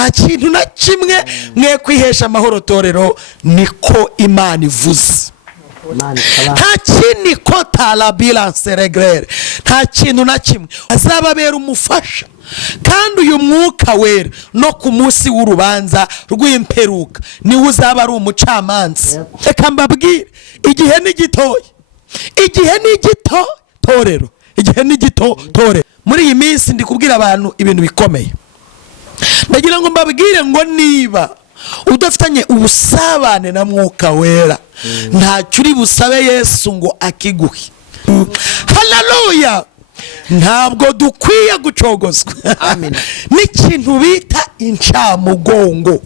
nta kintu na kimwe mwe kwihesha amahoro torero, niko Imana ivuze. nta kindi ko talabilance regrere, nta kintu na kimwe azababera umufasha. Kandi uyu mwuka wera no ku munsi w'urubanza rw'imperuka niwe uzaba ari umucamanza. Reka mbabwire, igihe ni gitoya, igihe ni gito torero, igihe ni gito torero. Muri iyi minsi ndi kubwira abantu ibintu bikomeye. Ndagira ngo mbabwire ngo niba udafitanye ubusabane na mwuka wera, ntacyo uri busabe Yesu ngo akiguhe. Haleluya! Ntabwo dukwiye gucogozwa n'ikintu bita incamugongo.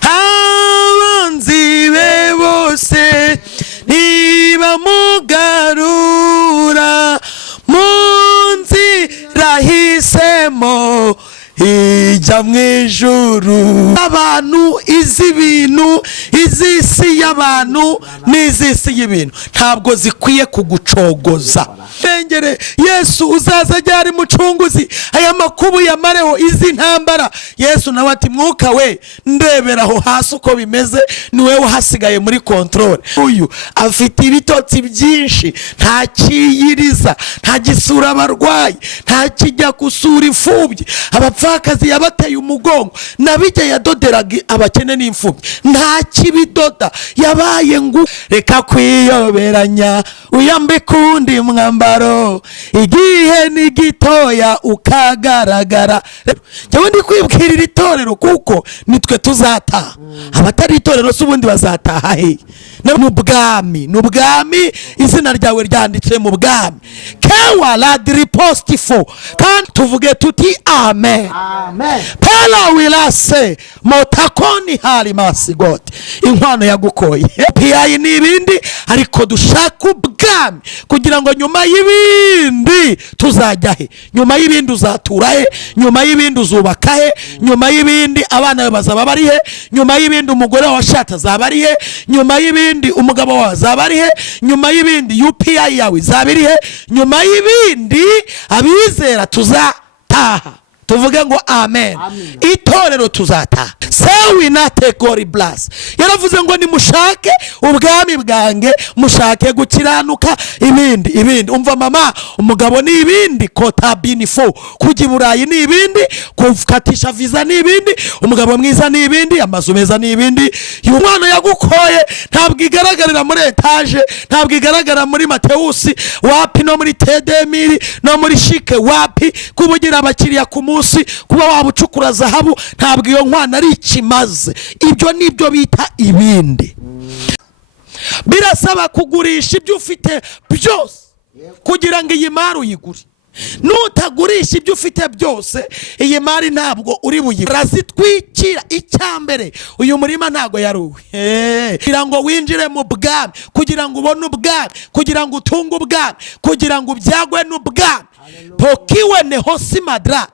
Abanzi be bose ntibamugarura mu nzira yahisemo ijya mu ijuru. Abantu iz'ibintu, iz'isi y'abantu n'iz'isi y'ibintu ntabwo zikwiye kugucogoza. Engere Yesu uzaza ryari mucunguzi, aya makubu yamareho izi ntambara. Yesu nawe ati mwuka we ndeberaho hasi uko bimeze, niwe wahasigaye muri control. Uyu afite ibitotsi byinshi, nta kiyiriza, nta gisura abarwayi, nta kijya gusura imfubyi, abapfakazi yabateye umugongo, nabijya yadoderaga abakene n'imfubyi, nta kibidoda, yabaye ngo reka kwiyoberanya uyambika undi mwambaro, igihe ni gitoya ukagaragara. Njyewe ndi kwibwirira itorero kuko nitwe tuzataha, abatari itorero si ubundi bazataha he? N'ubwami, n'ubwami, izina ryawe ryanditse mu bwami. Kewa la dripostifo, kandi tuvuge tuti amen. Pela wilase motakoni hari masigote, inkwano yagukoye. Piyayi n'ibindi, ariko dushaka ubwami kugira ngo nyuma y'ibindi tuzajya he? Nyuma y'ibindi uzatura he? Nyuma y'ibindi uzubaka he? Nyuma y'ibindi abana bawe bazaba bari he? Nyuma y'ibindi umugore washatse azaba ari he? Nyuma y'ibindi umugabo wawe azaba ari he? Nyuma y'ibindi UPI yawe izaba iri he? Nyuma y'ibindi abizera tuzataha. Tuvuge ngo amen. Itorero tuzataha. Sewi nate gori bless. Yaravuze ngo nimushake ubwami bwange, mushake gukiranuka, ibindi. Umva mama, umugabo ni ibindi, kota binifo, kujya Burayi ni ibindi, kukatisha visa ni ibindi, umugabo mwiza ni ibindi, amazu meza ni ibindi. Umwana yagukoye ntabwo igaragarira muri etage, ntabwo igaragara muri Matewusi wapi, no muri Tedemiri, no muri Shike wapi, kubugira abakiriya ku munsi, kuba wabucukura zahabu, ntabwo iyo nkwana ari ikimaze. Ibyo nibyo bita ibindi. Birasaba kugurisha ibyo ufite byose kugira ngo iyi mari uyigure. Nutagurisha ibyo ufite byose, iyi mari ntabwo uri buyigure. Razitwikira icyambere, uyu murima ntabwo yaruwe. Kugira ngo winjire mu bwami, kugira ngo ubone ubwami, kugira ngo utunge ubwami, kugira ngo ubyagwe n'ubwami, pokiwe nehosi madra,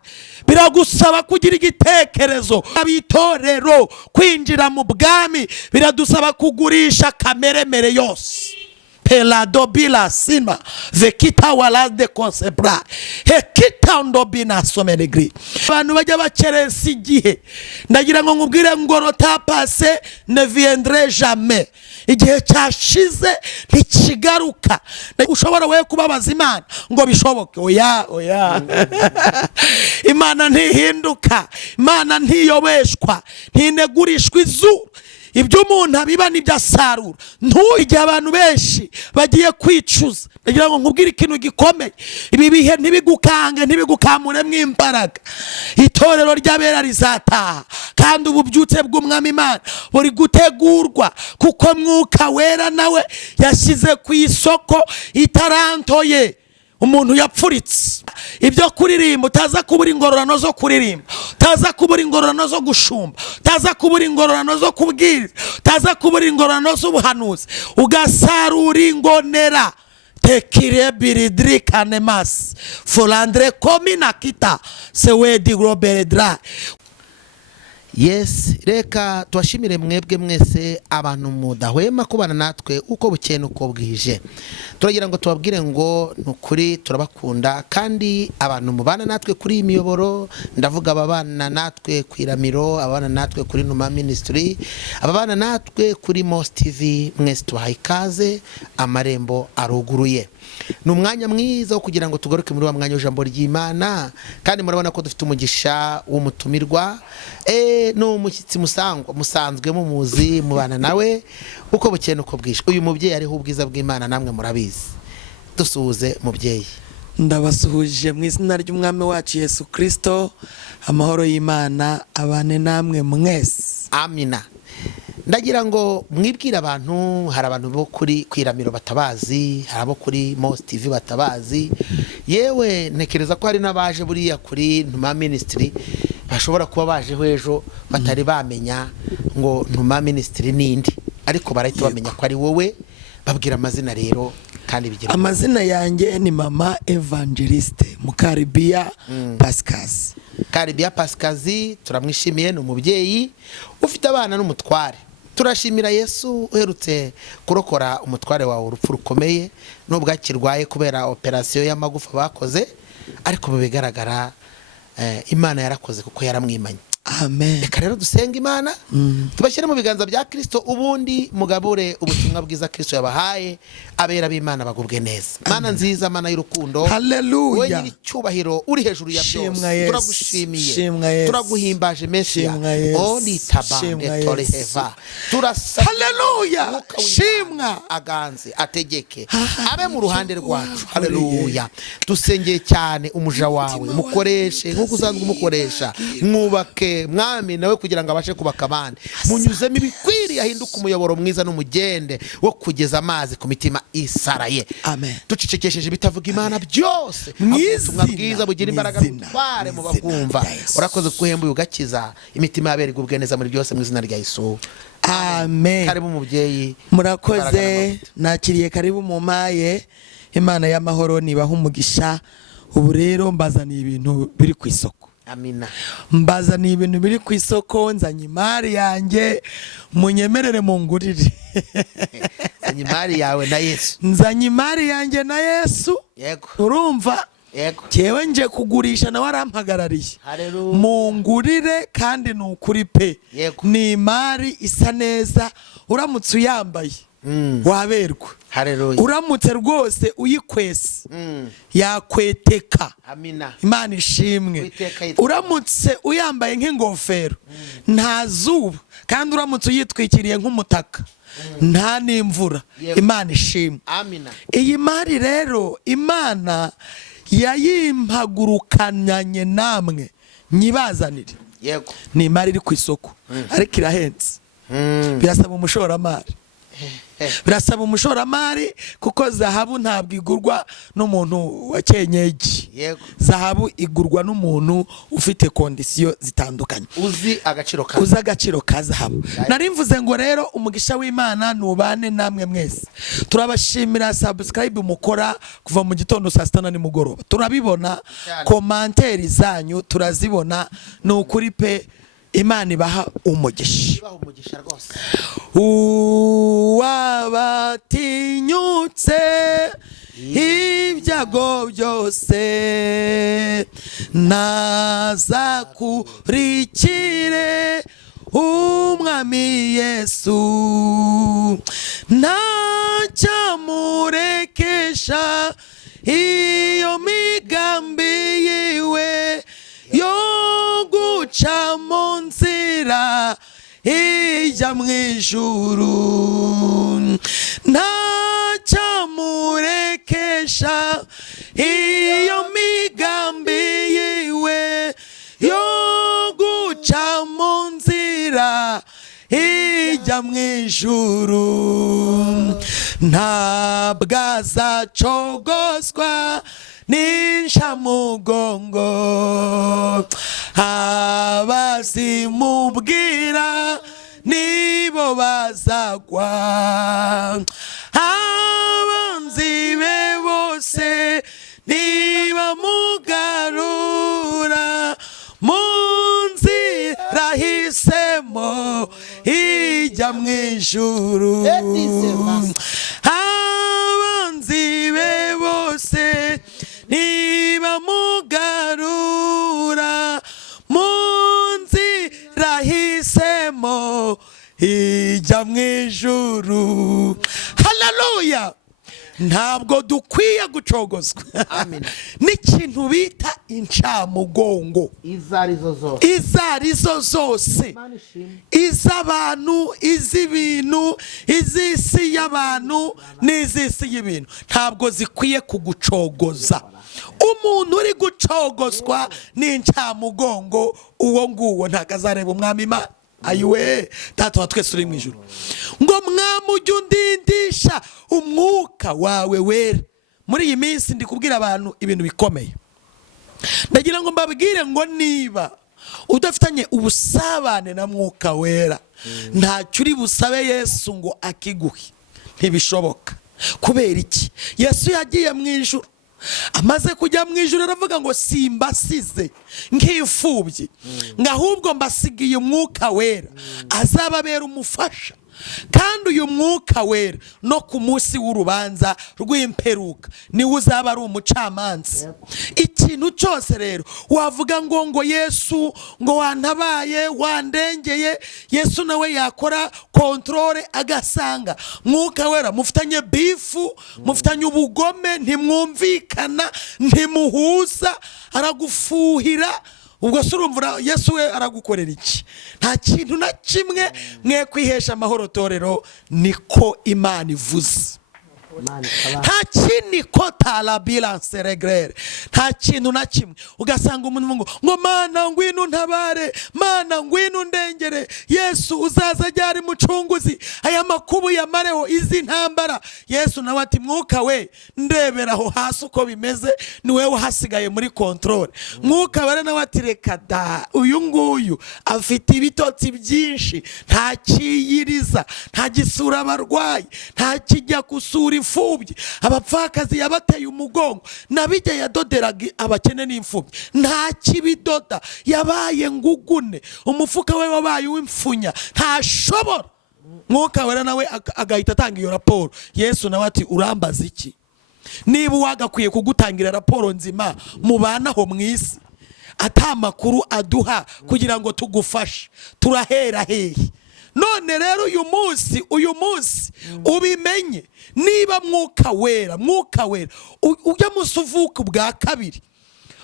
biragusaba kugira igitekerezo. Abitorero kwinjira mu bwami biradusaba kugurisha kameremere yose. Pelado bila sima vekita walade konsebra hekita ndobina somenegri. Abantu bajya bakeresa igihe, ndagira ngo nkubwire ngo rotapase ne viendrait jamais. Igihe cyashize ntikigaruka. Ushobora we kubabaza Imana ngo bishoboke, oya Imana ntihinduka, Imana ntiyobeshwa, ntinegurishwa izuru. Ibyo umuntu abiba nibyo asarura. Igihe abantu benshi bagiye kwicuza, ndagira ngo nkubwire ikintu gikomeye. Ibi bihe ntibigukange, ntibigukamuremo imbaraga. Itorero ry'abera rizataha, kandi ububyutse bw'umwami Imana buri gutegurwa, kuko mwuka wera nawe yashyize ku isoko itaranto ye. Umuntu yapfuritse ibyo kuririmba, utaza kubura ingororano zo kuririmba, utaza kubura ingororano zo gushumba, utaza kubura ingororano zo kubwiriza, utaza kubura ingororano z'ubuhanuzi, ugasarura ingonera. Tekire biridri kanemas folandre komina kita sewedi groberedra. Yes, reka tubashimire mwebwe mwese abantu mudahwema kubana natwe uko bukeye nuko bwije. Turagira ngo tubabwire ngo nukuri turabakunda kandi abantu mubana natwe kuri imiyoboro, ndavuga ababana natwe ku Iramiro, ababana natwe kuri Numa Ministry, ababana natwe kuri Most TV, mwese tubahaye ikaze, amarembo aruguruye. Ni umwanya mwiza wo kugira ngo tugaruke muri wa mwanya w'ijambo ry'Imana, kandi murabona ko dufite umugisha w'umutumirwa no umushyitsi musanzwe mumuzi mubana nawe uko bukeye nuko bwije. Uyu mubyeyi ariho ubwiza bw'Imana, namwe murabizi. Dusuhuze mubyeyi. Ndabasuhuje mu izina ry'umwami wacu Yesu Kristo, amahoro y'Imana abane namwe mwese. Amina. Ndagira ngo mwibwire abantu, hari abantu bo kuri Iramiro batabazi, hari abo kuri Most TV batabazi, yewe ntekereza ko hari n'abaje buriya kuri Numa Ministry bashobora kuba baje ejo batari bamenya ngo Numa Ministry nindi, ariko barahita bamenya ko ari wowe. Babwira amazina rero kandi bigira. Amazina yanjye ni Mama Evangeliste Mukaribia Pascazi. Karibia Pascazi, turamwishimiye, ni umubyeyi ufite abana n'umutware. Turashimira Yesu uherutse kurokora umutware wawe urupfu rukomeye nubwo akirwaye kubera operation y'amagufa bakoze, ariko bigaragara Imana yarakoze kuko yaramwimanye. Amen. Reka rero dusenga Imana, tubashyire mu biganza bya Kristo, ubundi mugabure ubutumwa bwiza Kristo yabahaye, abera b'Imana bagubwe neza. Mana nziza, Mana y'urukundo, haleluya, wewe nyiricyubahiro uri hejuru ya byose, turagushimiye, turaguhimbaje Mesia, oni tabande toreheva, turasa, haleluya, shimwa aganze ategeke abe mu ruhande rwacu. Haleluya. Dusengeye cyane umuja wawe, mukoreshe nkuko uzanzwe umukoresha, mwubake mwami nawe kugira ngo abashe kubaka abandi, munyuzemo ibikwiriye, ahinduka umuyoboro mwiza n'umugende wo kugeza amazi ku mitima isaraye. Amen. Ducecekesheje ibitavuga Imana byose, ubutumwa bwiza bugira imbaraga tware mu babwumva. Urakoze kuhembuye ugakiza imitima y'abera igubwe neza muri byose mu izina rya Yesu. Amen. Karibu mubyeyi. Murakoze, nakiriye karibu mumaye. Imana y'amahoro nibaha umugisha. Ubu rero mbazaniye ibintu biri ku isoko. Amina. Mbazaniye ibintu biri ku isoko, nzanye imari yanjye, munyemerere mungurire. Nzanye imari yawe na Yesu. Nzanye imari yanjye na Yesu. Yego. Urumva? Yego. Cyewe nje kugurisha nawe arampagarariye. Haleluya. Mungurire kandi ni ukuri pe. Yego. Ni imari isa neza, uramutse uyambaye waberwa. Haleluya. Uramutse rwose uyikwese yakweteka. Amina. Imana ishimwe. Uramutse uyambaye nk'ingofero nta zuba, kandi uramutse uyitwikiriye nk'umutaka nta n'imvura. Imana ishimwe. Amina. Iyi mari rero Imana yayimpagurukanye namwe nyibazanire. Yego. Ni imari iri ku isoko ariko irahenze. Birasaba umushoramari. Birasaba umushoramari kuko zahabu ntabwo igurwa n'umuntu wa kenyeji. Yego. Zahabu igurwa n'umuntu ufite kondisiyo zitandukanye, uzi agaciro ka zahabu. Nari mvuze ngo rero umugisha w'Imana nubane namwe mwese. Turabashimira subscribe mukora kuva mu gitondo saa 6 na nimugoroba. Turabibona komanteri zanyu turazibona, ni ukuri pe. Imana ibaha umugisha. Uwabatinyutse ibyago byose nazakurikire umwami Yesu, ntacyamurekesha iyo migambi yiwe yo guca mu nzira ijya mu ijuru, ntacyamurekesha iyo migambi yiwe yo guca mu nzira ijya mu ijuru, ntabwo azacogozwa n'incamugongo, abazimubwira nibo bazagwa, abanzi be bose nibamugarura mu nzira wahisemo ijya mu ijuru. Abanzi be bose ntibamugarura mu nzira ahisemo ijya mu ijuru. Haleluya. Ntabwo dukwiye gucogozwa n'ikintu bita incamugongo izarizo zose, iz'abantu, iz'ibintu, iz'isi y'abantu n'iz'isi y'ibintu, ntabwo zikwiye kugucogoza. Umuntu uri gucogozwa n'incamugongo, uwo nguwo ntabwo azareba umwami Imana. Ayiwe Data wa twese uri mu ijuru, ngo mwami ujye undindisha umwuka wawe wera. Muri iyi minsi ndi kubwira abantu ibintu bikomeye. Ndagira ngo mbabwire ngo niba udafitanye ubusabane na mwuka wera, ntacyo uri busabe Yesu ngo akiguhe, ntibishoboka. Kubera iki? Yesu yagiye mu ijuru, amaze kujya mu ijuru aravuga ngo simbasize nk'imfubyi, ahubwo mbasigiye umwuka wera azababera umufasha. Kandi uyu mwuka wera no ku munsi w'urubanza rw'imperuka niwe uzaba ari umucamanza. Ikintu cyose rero wavuga ngo Yesu ngo wantabaye, wandengeye, Yesu nawe yakora kontrole agasanga mwuka wera mufitanye bifu, mufitanye ubugome, ntimwumvikana, ntimuhuza, aragufuhira. Ubwo se urumva Yesu we aragukorera iki? Nta kintu na kimwe. Mwe kwihesha amahoro torero, niko Imana ivuze. Nta kintu ko talabilance regrere, nta kintu na kimwe. Ugasanga umuntu ngo Mana ngwino ntabare, Mana ngwino ndengere, Yesu uzaza ryari mucunguzi, aya makubu yamareho izi ntambara. Yesu nawe ati mwuka we ndeberaho hasi uko bimeze, ni wewe hasigaye muri control. Mwuka wera nawe ati reka da, uyu nguyu afite ibitotsi byinshi, nta kiyiriza, nta gisura abarwayi, nta kijya kusura imfubyi, abapfakazi yabateye umugongo, nabijya yadoderaga abakene n'imfubyi, nta kibidoda, yabaye ngugune, umufuka we wabaye w'imfunya, ntashobora. Mwuka wera nawe agahita atanga iyo raporo. Yesu nawe ati urambaza iki? Niba wagakwiye kugutangira raporo nzima mubanaho mu isi, atamakuru aduha kugira ngo tugufashe, turahera hehe? None rero uyu munsi ubimenye, niba mwuka wera ujya musuvuka ubwa kabiri,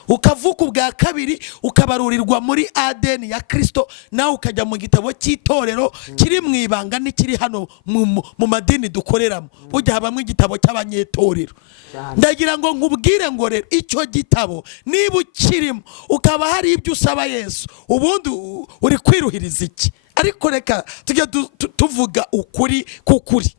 ukavuka ubwa kabiri, ukabarurirwa muri Adeni ya Kristo, nawe ukajya mu gitabo cy'itorero kiri mu ibanga n'ikiri hano mu madini dukoreramo. Ujya habamo igitabo cy'abanyetorero. Ndagira ngo nkubwire ngo rero icyo gitabo niba ukirimo ukaba hari ibyo usaba Yesu, ubundi uri kwiruhiriza iki? Ariko reka tujya tuvuga ukuri kukuri.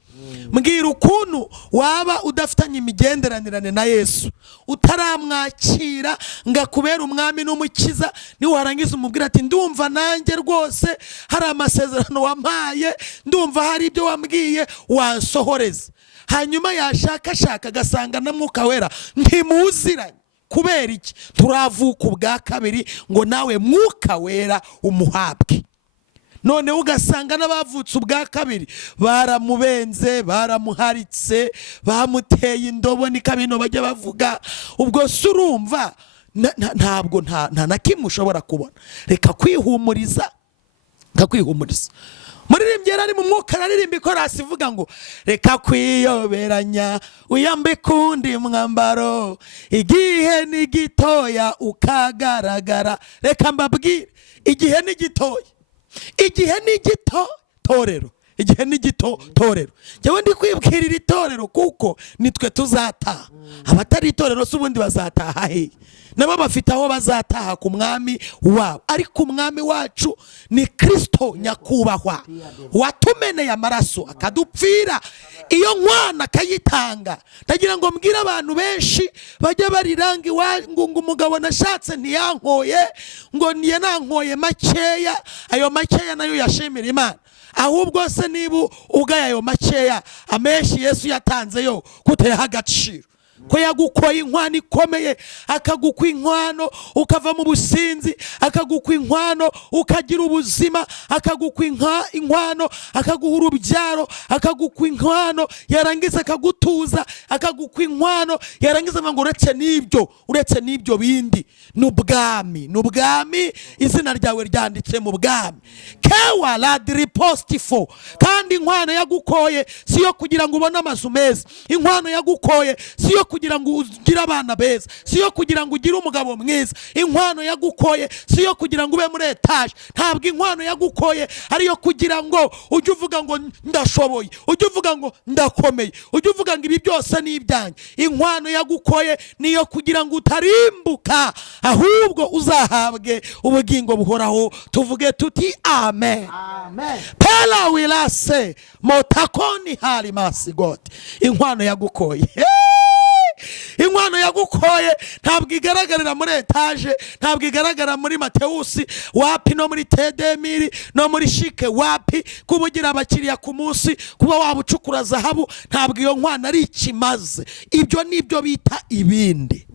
Mbwira ukuntu waba udafitanye imigenderanirane na Yesu, utaramwakira ngo akubere umwami n'umukiza, ni warangiza umubwira ati ndumva nanjye rwose hari amasezerano wampaye, ndumva hari ibyo wambwiye wansohoreza. Hanyuma yashakashaka agasanga na mwuka wera ntimuziranye. Kubera iki? Turavuka ubwa kabiri ngo nawe mwuka wera umuhabwe. None ugasanga n'abavutse ubwa kabiri baramubenze, baramuharitse, bamuteye indobo, ni kabino bajya bavuga. Ubwo se urumva ntabwo nta na kimwe ushobora kubona. Reka kwihumuriza, muririmbyi ari mu mwuka aririmba ikorasi ivuga ngo reka kwiyoberanya uyambike undi mwambaro, igihe ni gitoya ukagaragara. Reka mbabwire, igihe ni gitoya, igihe ni gito torero, igihe ni gito torero. Njyewe ndi kwibwirira itorero kuko nitwe tuzataha. Abatari itorero se ubundi bazataha he? Nabo bafite aho bazataha ku mwami wabo. Ariko umwami wacu ni Kristo nyakubahwa, watumeneye amaraso akadupfira, iyo nkwana akayitanga. Ndagira ngo mbwire abantu benshi bajya bariranga ngo umugabo nashatse ntiyankoye, ngo niye nankoye makeya, ayo makeya nayo yashimira Imana. Ahubwo se niba ugaya ayo makeya, amenshi Yesu yatanze yo kuteha agaciro. ko yagukoye inkwano ikomeye, akagukwa inkwano ukava mu businzi, akagukwa inkwano ukagira ubuzima, akagukwa inkwano akaguha urubyaro, akagukwa inkwano yarangiza akagutuza, akagukwa inkwano yarangiza ngo uretse n'ibyo bindi n'ubwami izina ryawe ryanditse mu bwami. Kewa ladripostifo. Kandi inkwano yagukoye siyo kugira ngo ubone amazu meza, inkwano yagukoye siyo kugira ngo ugire abana beza, siyo kugira ngo ugire umugabo mwiza, inkwano yagukoye siyo kugira ngo ube muri etaje. Ntabwo inkwano yagukoye ariyo kugira ngo ujye uvuga ngo ndashoboye, ujye uvuga ngo ndakomeye, ujye uvuga ngo ibi byose ni ibyanjye. Inkwano yagukoye niyo kugira ngo utarimbuka, ahubwo uzahabwe ubugingo buhoraho. Tuvuge tuti amen. Pela wilase motakoni hari masigote. Inkwano yagukoye, inkwano yagukoye ntabwo igaragarira muri etaje, ntabwo igaragara muri Matewusi wapi, no muri Tedemiri, no muri Shike wapi, kuba ugira abakiriya ku munsi, kuba wabucukura zahabu. Ntabwo iyo nkwano ari ikimaze. Ibyo nibyo bita ibindi.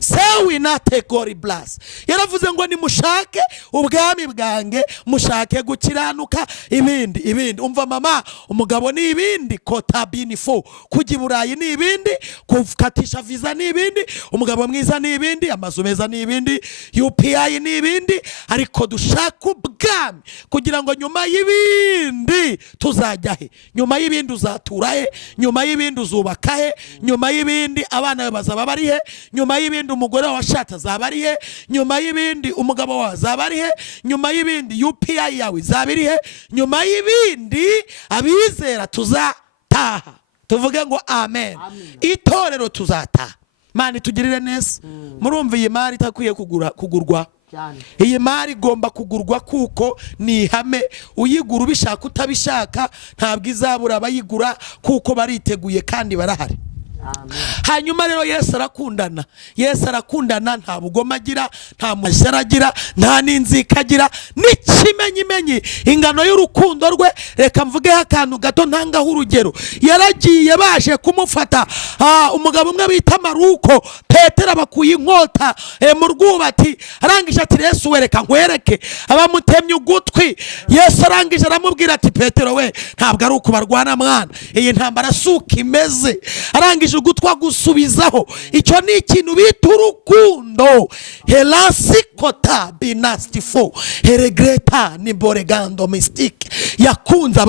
Sewi nate gori bless. Yaravuze ngo nimushake ubwami bwange, mushake gukiranuka, ibindi. Umva mama, umugabo ni ibindi, kotabinifo, kujya i Burayi ni ibindi, kukatisha visa ni ibindi, umugabo mwiza ni ibindi, amazu meza ni ibindi, UPI ni ibindi. Ariko dushaka ubwami kugira ngo nyuma y'ibindi tuzajya he? Nyuma y'ibindi uzatura he? Nyuma y'ibindi uzubaka he? Nyuma y'ibindi abana bazaba bari he? Nyuma y'ibindi umugore washatse azaba ari he? Nyuma y'ibindi umugabo wawe azaba ari he? Nyuma y'ibindi UPI yawe izaba iri he? Nyuma y'ibindi abizera tuzataha. Tuvuge ngo amen. Itorero tuzataha. Mani tugirire neza. Murumva iyi mari itakwiye kugurwa. Iyi mari igomba kugurwa kuko ni ihame. Uyigura ubishaka utabishaka ntabwo izabura abayigura, kuko bariteguye kandi barahari. Hanyuma rero Yesu arakundana, nta bugoma agira, nta mushyara agira, nta n'inzika agira, n'ikimenyimenyi ingano y'urukundo rwe. Reka mvugeho akantu gato ntangaho urugero. Yaragiye baje kumufata umugabo umwe bita Maruko, Petero abakuye inkota mu rwubati, arangije ati Yesu wereka nkwereke, abamutemye ugutwi. Yesu arangije aramubwira ati Petero we, ntabwo ari ukubarwana mwana, iyi ntambara suka imeze. Arangije ugutwa gusubizaho. Icyo ni ikintu bita urukundo. Helasikota binastifo heregreta niboregando mistike. Yakunze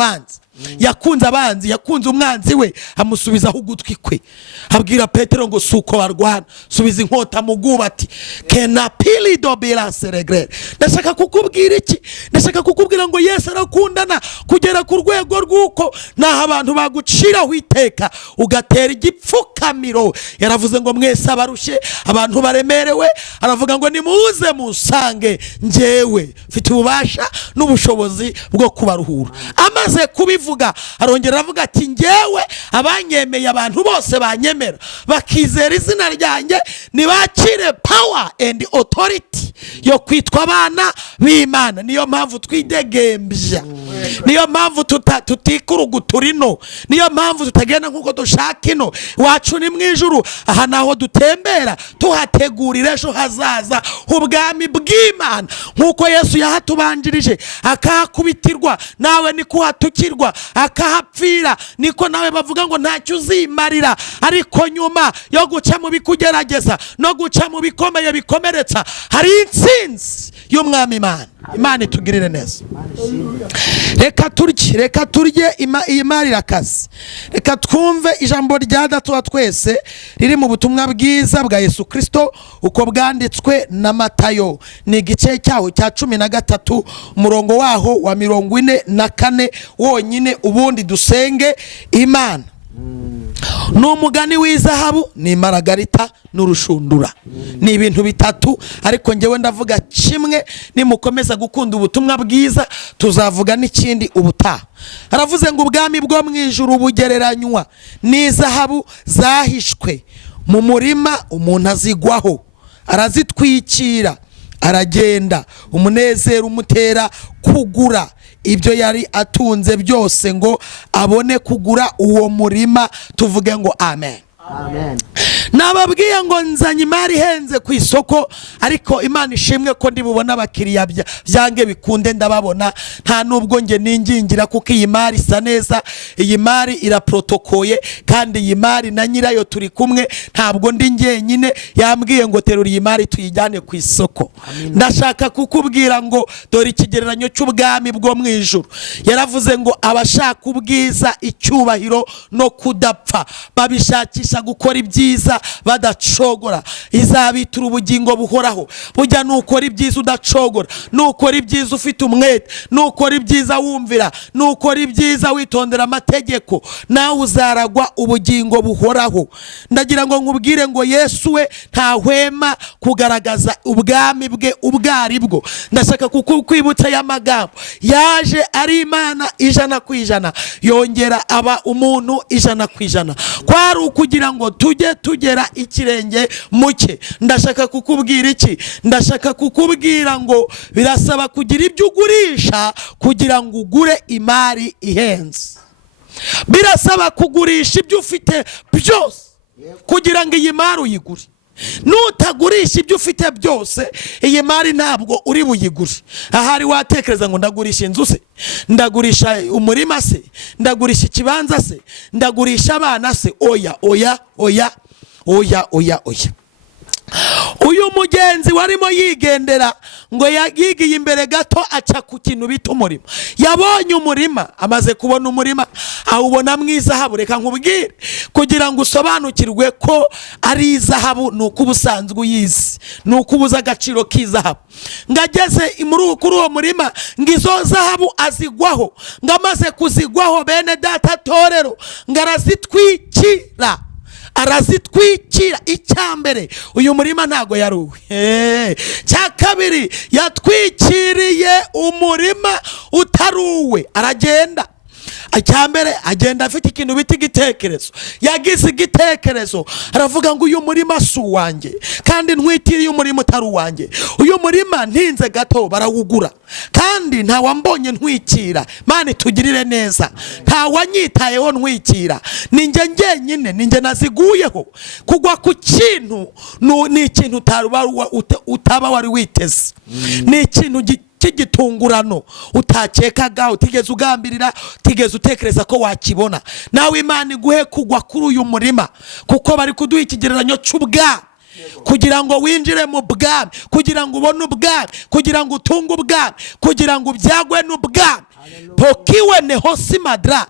abanzi, yakunze umwanzi we, amusubizaho ugutwi kwe. Abwira Petero ngo suko barwana, subiza inkota mu bwubati. Kenapili do bilase regret. Ndashaka kukubwira iki? Ndashaka kukubwira ngo Yesu arakundana kugera ku rwego rw'uko naho abantu baguciraho iteka ugatera igipfukamiro. Yaravuze ngo mwese abarushe, abantu baremerewe, aravuga ngo nimuze musange, njyewe mfite ububasha n'ubushobozi bwo kubaruhura. Amaze kubivuga arongera aravuga ati njyewe abanyemeye, abantu bose banyemera bakizera izina ryanjye, nibakire power and authority yo kwitwa abana b'Imana. Niyo mpamvu twidegembya, niyo mpamvu tutikurugutura ino, niyo mpamvu tutagenda nk'uko dushaka ino. Wacu ni mu ijuru, aha naho dutembera tuhategurira ejo hazaza ubwami bw'Imana. Nk'uko Yesu yahatubanjirije akahakubitirwa, nawe ni kuhatukirwa, akahapfira, niko nawe bavuga ngo ntacyo uzimarira. Ariko nyuma yo guca mu bikugerageza no guca mu bikomeye bikomeretsa, hari intsinzi y'umwami Imana. Imana itugirire neza. Reka turye iyi mari irakaze. Reka twumve ijambo rya Data wa twese riri mu butumwa bwiza bwa Yesu Kristo uko bwanditswe na Matayo. Ni igice cyaho cya 13 umurongo waho wa 44 wonyine. Ubundi dusenge Imana. Ni umugani w'izahabu, ni maragarita n'urushundura. Ni ibintu bitatu, ariko njyewe ndavuga kimwe. Nimukomeza gukunda ubutumwa bwiza tuzavuga n'ikindi ubutaha. Aravuze ngo ubwami bwo mu ijuru bugereranywa n'izahabu zahishwe mu murima, umuntu azigwaho, arazitwikira, aragenda, umunezero umutera kugura ibyo yari atunze byose ngo abone kugura uwo murima. Tuvuge ngo amen. nababwiye ngo nzanye imari ihenze ku isoko, ariko Imana ishimwe ko ndi bubona abakiriya byange bikunde ndababona, nta nubwo nge ningingira kuko iyi mari isa neza, iyi mari iraprotokoye, kandi iyi mari na nyirayo turi kumwe, ntabwo ndi njyenyine. Yambwiye ngo terura iyi mari tuyijyane ku isoko. Ndashaka kukubwira ngo dore ikigereranyo cy'ubwami bwo mu ijuru. Yaravuze ngo abashaka ubwiza, icyubahiro no kudapfa babishakisha gukora ibyiza badacogora, izabitura ubugingo buhoraho. Burya nukora ibyiza udacogora, nukora ibyiza ufite umwete, nukora ibyiza wumvira, nukora ibyiza witondera amategeko, nawe uzaragwa ubugingo buhoraho. Ndagira ngo nkubwire ngo Yesu we ntahwema kugaragaza ubwami bwe ubwari bwo. Ndashaka kukwibutsa ya magambo, yaje ari Imana 100%, yongera aba umuntu 100%, kwari ukugira ngo tujye tugera ikirenge muke. Ndashaka kukubwira iki? Ndashaka kukubwira ngo birasaba kugira ibyo ugurisha kugira ngo ugure imari ihenze. Birasaba kugurisha ibyo ufite byose kugira ngo iyi mari uyigure. Nutagurisha ibyo ufite byose, iyi mari ntabwo uri buyigure. Ahari watekereza ngo ndagurisha inzu se, ndagurisha umurima se, ndagurisha ikibanza se, ndagurisha abana se. Oya oya oya oya oya oya. Uyu mugenzi warimo yigendera ngo yagigiye imbere gato aca ku kintu bita umurima. Yabonye umurima, amaze kubona umurima awubona mwizahabu. Reka nkubwire, kugira ngo usobanukirwe ko ari izahabu nuko ubusanzwe uyizi, nuko ubuza agaciro k'izahabu. Ngageze kuri uwo murima ngizo zahabu azigwaho, ngamaze kuzigwaho bene data torero ngarazitwikira, arazitwikira. Icyambere, uyu murima ntago yaruwe. Cya kabiri, yatwikiriye umurima utaruwe, aragenda. Icyambere, agenda afite ikintu bita igitekerezo. Yagize igitekerezo, aravuga ngo uyu murima si uwanjye, kandi ntwitiriye umurima utari uwanjye. Uyu murima ntinze gato barawugura, kandi nta wambonye ntwikira. Mani tugirire neza, nta wanyitayeho ntwikira, ninjye njyenyine, ninjye naziguyeho. Kugwa ku kintu ni ikintu utaba wari witeze, ni ikintu cy'igitungurano utakekaga, utigeze ugambirira, utigeze utekereza ko wakibona. Nawe Imana iguhe kugwa kuri uyu murima, kuko bari kuduha ikigereranyo cy'ubwami kugira ngo winjire mu bwami, kugira ngo ubone ubwami, kugira ngo utunge ubwami, kugira ngo ubyagwe n'ubwami. Pokiwe neho simadra.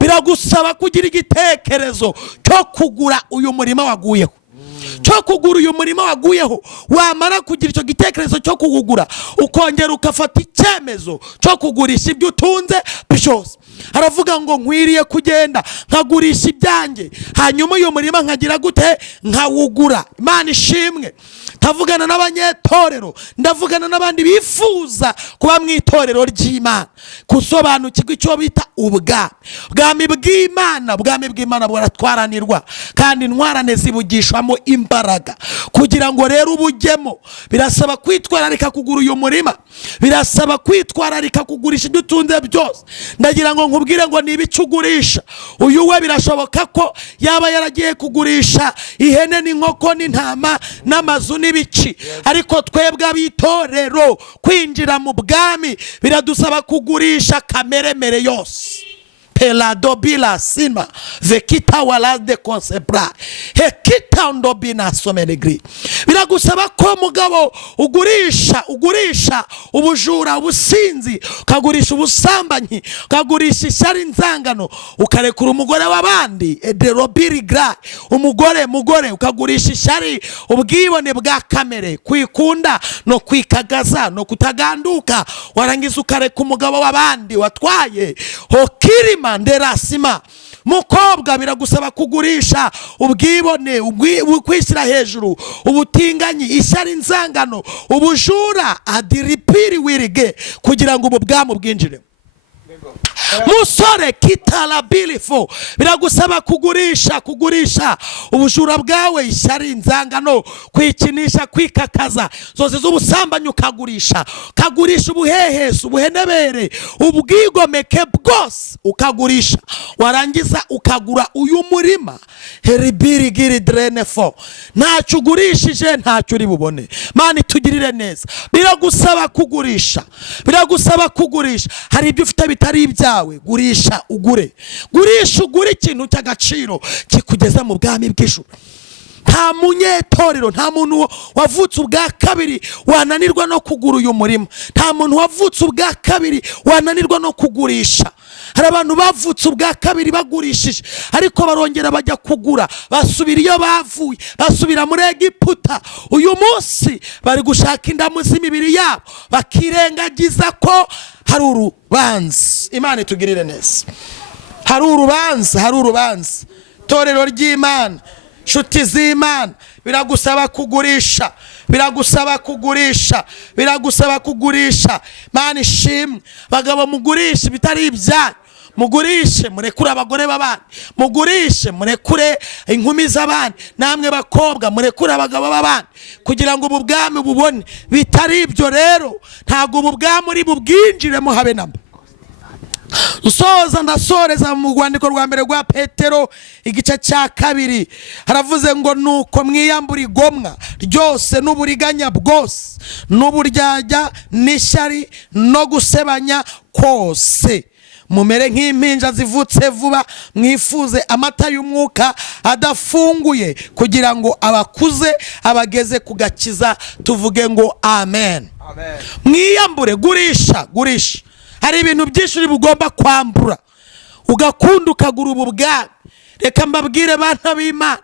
Biragusaba kugira igitekerezo cyo kugura uyu murima waguyeho, cyo kugura uyu murima waguyeho. Wamara kugira icyo gitekerezo cyo kugugura, ukongera ukafata icyemezo cyo kugurisha ibyo utunze byose. Aravuga ngo nkwiriye kugenda nkagurisha ibyanjye, hanyuma uyu murima nkagira gute? Nkawugura. Imana ishimwe. Tavugana n'abanyetorero, ndavugana n'abandi bifuza kuba mu itorero ry'Imana, kusobanukirwa icyo bita ubwami bw'Imana. Ubwami bw'Imana buratwaranirwa, kandi intwarane zibugishwamo imbaraga. Kugira ngo rero ubujyemo, birasaba kwitwararika kugura uyu murima, birasaba kwitwararika kugurisha ibyo utunze byose. Ndagira ngo nkubwire ngo niba icyo ugurisha, uyu we birashoboka ko yaba yaragiye kugurisha ihene n'inkoko n'intama n'amazu n'ibici, ariko twebwe abitorero kwinjira mu bwami biradusaba kugurisha kameremere yose. Pelado bila sima vekita walade konsepra hekita ndobina somenegri. Biragusaba ko mugabo ugurisha ubujura, ubusinzi, ukagurisha ubusambanyi, ukagurisha ishyari, inzangano, ukarekura umugore w'abandi ederobirigra. Umugore ukagurisha ishyari, ubwibone bwa kamere, kwikunda no kwikagaza no kutaganduka, warangiza ukareka umugabo w'abandi watwaye hokirima nderasima. Mukobwa, biragusaba kugurisha ubwibone, kwishyira hejuru, ubutinganyi, ishyari, inzangano, ubujura, adiripiri wirige, kugira ngo ubu bwami bwinjire. musore kitarabilifo biragusaba kugurisha ubujura bwawe, ishyari, inzangano, kwikinisha, kwikakaza, zose z'ubusambanyi ukagurisha ubuheheso, ubuhenebere, ubwigomeke bwose ukagurisha, warangiza ukagura uyu murima heribirigiri drenefo. Ntacyo ugurishije ntacyo uri bubone. Mani tugirire neza. Biragusaba kugurisha. Hari ibyo ufite bitari ibyawe, gurisha ugure ikintu cy'agaciro kikugeza mu bwami bw'ijuru. Nta munyetorero, nta muntu wavutse ubwa kabiri wananirwa no kugura uyu murima. Nta muntu wavutse ubwa kabiri wananirwa no kugurisha. Hari abantu bavutse ubwa kabiri bagurishije, ariko barongera bajya kugura, basubira iyo bavuye, basubira muri Egiputa. Uyu munsi bari gushaka indamu z'imibiri yabo, bakirengagiza ko hari urubanza. Imana itugirire neza. Hari urubanza. Torero ry'Imana, nshuti z'Imana, biragusaba kugurisha. Mana ishimwe. Bagabo, mugurishe bitari ibyanyu. Mugurishe, murekure abagore b'abandi. Mugurishe, murekure inkumi z'abandi. Namwe bakobwa, murekure abagabo b'abandi, kugira ngo ubu bwami bubone. Bitari ibyo rero ntabwo ubu bwami uri bubwinjiremo habe namba. Ndasoreza mu rwandiko rwa mbere rwa Petero igice cya 2 haravuze ngo nuko mwiyambura igomwa ryose n'uburiganya bwose n'uburyarya n'ishyari no gusebanya kose, mumere nk'impinja zivutse vuba, mwifuze amata y'umwuka adafunguye, kugira ngo abakuze abageze ku gakiza. Tuvuge ngo amen. Mwiyambure, gurisha. Hari ibintu byinshi uri bugomba kwambura, ugakunda ukagura ubu bwami. Reka mbabwire bana b'Imana,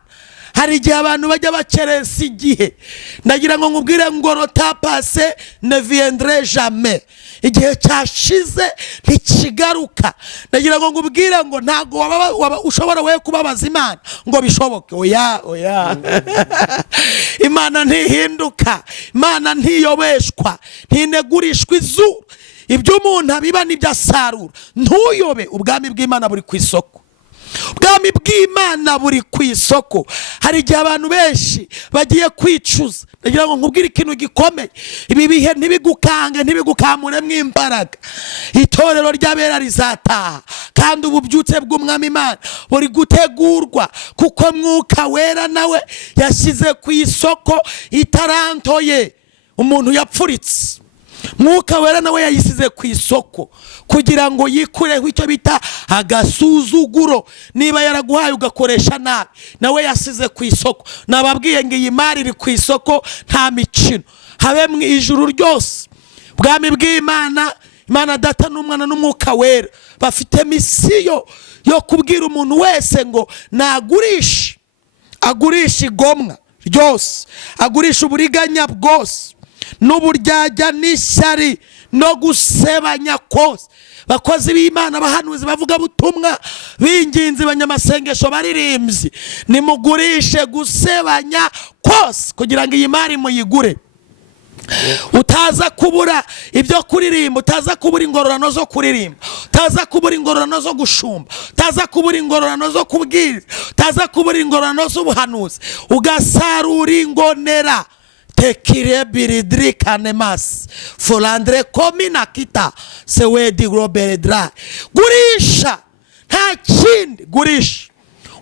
hari igihe abantu bajya bakeresa igihe. Ndagira ngo nkubwire ngo rotapase ne viendrait jamais. Igihe cyashize ntikigaruka. Ndagira ngo nkubwire ngo ntago ushobora we kubabaza Imana ngo bishoboke. Oya. Imana ntihinduka, Imana ntiyobeshwa, ntinegurishwa izuru. Ibyo umuntu abiba nibyo asarura. Ntuyobe, ubwami bw'Imana buri ku isoko. Hari igihe abantu benshi bagiye kwicuza. Ndagira ngo nkubwire ikintu gikomeye. Ibi bihe ntibigukamuremo imbaraga. Itorero ry'abera rizataha, kandi ububyutse bw'umwami Imana buri gutegurwa, kuko Mwuka Wera nawe yashyize ku isoko itaranto ye. Umuntu yapfuritse, Mwuka Wera nawe yayisize ku isoko kugira ngo yikureho icyo bita agasuzuguro. Niba yaraguhaye ugakoresha nabi, nawe yasize ku isoko. Nababwiye ngo iyi mari iri ku isoko, nta mikino. Habe mu ijuru ryose, bwami bw'Imana, Imana Data n'Umwana n'Umwuka Wera bafite misiyo yo kubwira umuntu wese ngo agurisha igomwa ryose, agurisha uburiganya bwose n'uburyarya n'ishyari no gusebanya kose. Bakozi b'Imana, abahanuzi, bavuga butumwa, b'inginzi, banyamasengesho, baririmbyi, nimugurishe gusebanya kose kugira ngo iyi mari muyigure. Utaza kubura ibyo kuririmba, utaza kubura ingororano zo kuririmba, utaza kubura ingororano zo gushumba, utaza kubura ingororano zo kubwiriza, utaza kubura ingororano z'ubuhanuzi, ugasarura ingonera. Tekire biridri kanemas folandre komina kita sewedi roberedra. Gurisha, nta kindi. Gurisha,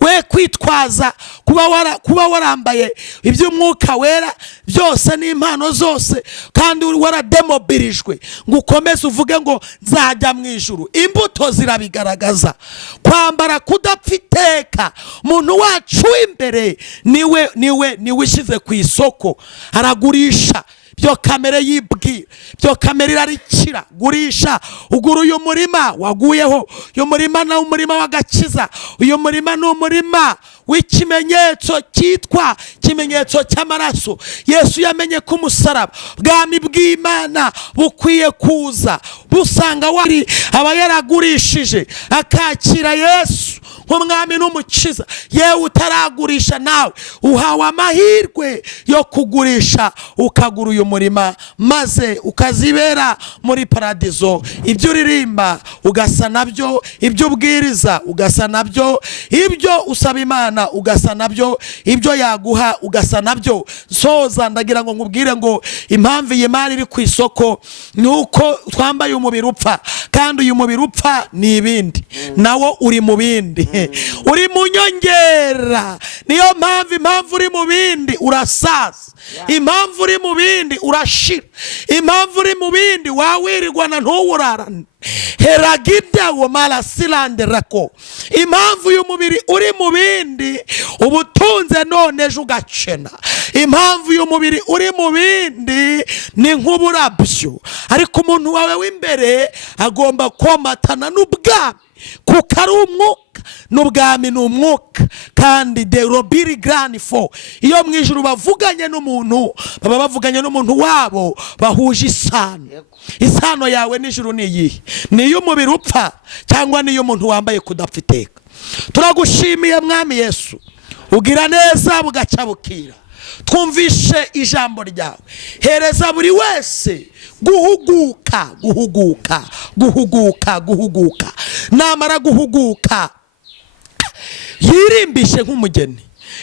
we kwitwaza kuba warambaye iby'Umwuka Wera byose n'impano zose, kandi warademobirijwe ngo ukomeze uvuge ngo nzajya mu ijuru. Imbuto zirabigaragaza. Kwambara kudapfa iteka. Umuntu wacu w'imbere niwe ushyize ku isoko, aragurisha. Byo kamere yibwira, byo kamere irarikira. Gurisha, ugura uyu murima waguyeho. Uyu murima ni umurima w'agakiza. Uyu murima ni umurima w'ikimenyetso cyitwa ikimenyetso cy'amaraso Yesu yamenye ku musaraba. Bwami bw'Imana bukwiye kuza busanga wari aba yaragurishije akakira Yesu nk'umwami n'umukiza, yewe utaragurisha nawe uhawe amahirwe yo kugurisha ukagura uyu murima maze ukazibera muri paradizo. Ibyo uririmba ugasa nabyo, ibyo ubwiriza ugasa nabyo, ibyo usaba Imana ugasa nabyo, ibyo yaguha ugasa nabyo. Soza ndagira ngo nkubwire ngo impamvu iyi mari iri ku isoko nuko twambaye umubiri upfa, kandi uyu mubiri upfa ni ibindi, nawo uri mu bindi, uri mu nyongera. Niyo impamvu uri mu bindi urasaza, impamvu uri mu bindi urashira, impamvu uri mu bindi wawirirwana ntuwurarane. Heragida wo malasilande rako. Impamvu uyu mubiri uri mu bindi ubutunze none ejo ugacena. Impamvu uyu mubiri uri mu bindi ni nk'uburabyo, ariko umuntu wawe w'imbere agomba komatana n'ubwami, kuko ari umwuka n'ubwami ni umwuka. Kandi de robiri grani fo, iyo mu ijuru bavuganye n'umuntu baba bavuganye n'umuntu wabo bahuje isano. Isano yawe n'ijuru ni iyihe? Ni iy'umubiri upfa cyangwa ni iy'umuntu wambaye kudapfa iteka? Turagushimiye mwami Yesu, ugira neza bugacya bukira. Twumvishe ijambo ryawe, hereza buri wese guhuguka. Namara guhuguka yirimbishe nk'umugeni,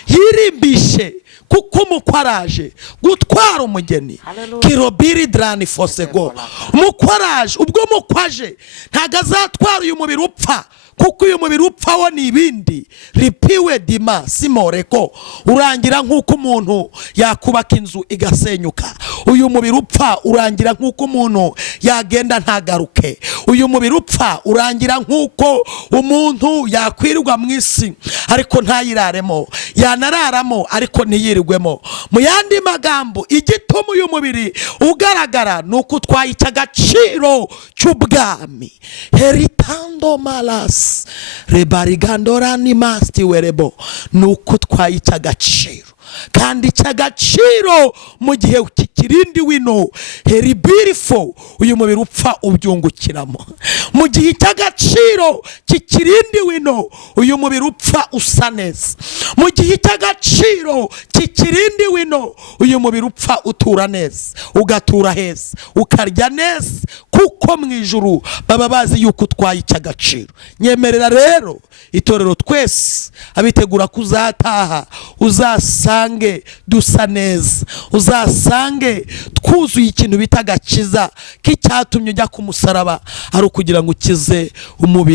yirimbishe kuko umukwaraje gutwara umugeni. Kirobiri drani fosego. Umukwaraje ubwo mukwaje ntago azatwara uyu mubiri upfa, kuko uyu mubiri upfa wo ni ibindi. Ripiwe dima simoreko. Urangira nk'uko umuntu yakubaka inzu igasenyuka. Uyu mubiri upfa urangira nk'uko umuntu yagenda ntagaruke. Uyu mubiri upfa urangira nk'uko umuntu yakwirirwa mu isi ariko ntayiraremo, yanararamo ariko ntiyirirwemo. Mu yandi magambo, igituma uyu mubiri ugaragara nuko utwaye agaciro cy'ubwami. Heritando malas rebarigandora ni masti werebo, nuko utwaye agaciro, kandi cy'agaciro mu gihe kikirindi wino. Heribirifo, uyu mubiri upfa ubyungukiramo. Mu gihe cy'agaciro kikirindi wino, uyu mubiri upfa usa neza. Mu gihe cy'agaciro kikirindi wino, uyu mubiri upfa utura neza, ugatura heza, ukarya neza, kuko mu ijuru baba bazi yuko utwaye icy'agaciro. Nyemerera rero itorero twese abitegura kuzataha uzasange dusa neza, uzasange twuzuye ikintu bita agakiza k'icyatumye ujya ku musaraba, ari ukugira ngo ukize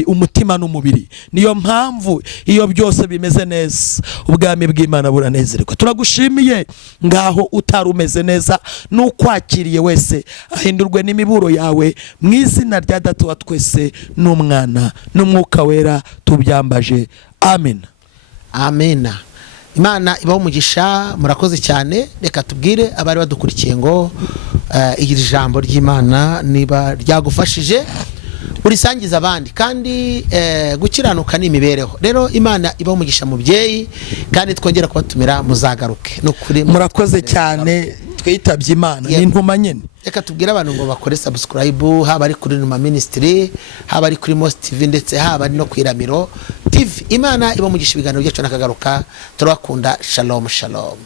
umutima n'umubiri. Niyo mpamvu iyo byose bimeze neza ubwami bw'Imana buranezerwa. Turagushimiye ngaho utarumeze neza n'ukwakiriye wese ahindurwe n'imiburo yawe, mu izina rya Data wa twese n'Umwana n'Umwuka wera tubyambaje. Amen. Amen. Imana ibaho umugisha, murakoze cyane. Reka tubwire abari badukurikiye ngo iri jambo ry'Imana niba ryagufashije urisangiza abandi, kandi gukiranuka ni imibereho. Rero Imana ibaho umugisha mubyeyi, kandi twongera kubatumira muzagaruke. Nukuri murakoze cyane, twitabye Imana ni ntuma nyene. Reka tubwire abantu ngo bakore subscribe, haba ari kuri NIBA Ministry, haba ari kuri Most TV, ndetse haba ari no ku IRAMIRO TV. Imana ibaho umugisha, ibiganiro byacu nakagaruka. Turabakunda. Shalom shalom.